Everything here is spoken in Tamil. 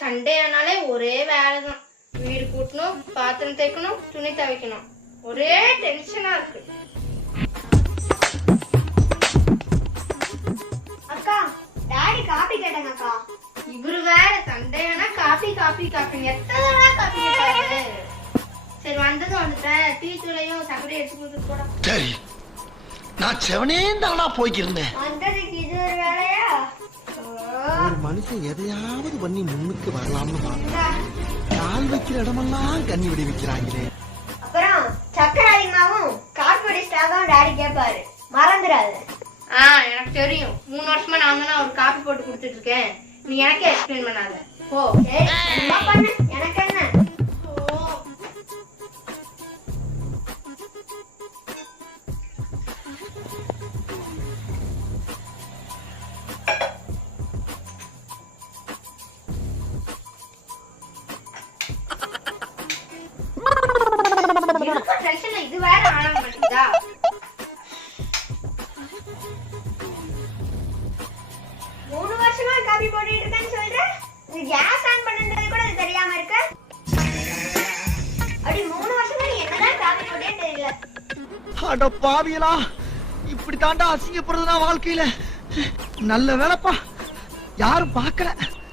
சண்டே ஆனாலே ஒரே வேலைதான். வீடு கூட்டணும், பாத்திரம் தேய்க்கணும், துணி துவைக்கணும். ஒரே டென்ஷனா இருக்கு. அக்கா, டாடி காபி கேட்டாங்க அக்கா. இவரு வேற சண்டே ஆனா காபி காபி காபி எத்தனை காபி கேட்டாரு. சரி வந்ததும் வந்துட்டேன். டீ தூளையும் சக்கரையும் எடுத்து கொடுத்து போட. சரி, நான் செவனே தானா போய்க்கிருந்தேன். வந்ததுக்கு இது ஒரு வேலையா? ஒரு மனுஷன் எதையாவது பண்ணி முன்னுக்கு வரலாம்னு பார்த்தா கால் வைக்கிற இடமெல்லாம் கண்ணி விடி வைக்கிறாங்களே. அப்புறம் சக்கரை அதிகமாவும் காபி பொடி ஸ்டாகவும் டாடி கேட்பாரு, மறந்துடாது. எனக்கு தெரியும். 3 வருஷமா நான் தானே ஒரு காபி போட்டு கொடுத்துட்டு இருக்கேன். நீ எனக்கே எக்ஸ்பிளைன் பண்ணாத. ஓ என்ன பண்ணு, எனக்கு என்ன. இது வேற ஆன மாட்டேங்குதா? 3 வருஷமா காபி போட்டுட்டு இருக்கேன்னு சொல்ற, நீ கேஸ் ஆன் பண்ணுன்றது கூட அது தெரியாம இருக்க. அப்படி 3 வருஷமா நீ என்னதான் காபி போட்டேன்னு தெரியல. அட பாவியலா, இப்படி தாண்டா அசிங்கப்படுறதுனா வாழ்க்கையில. நல்ல வேலைப்பா, யாரும் பார்க்கல.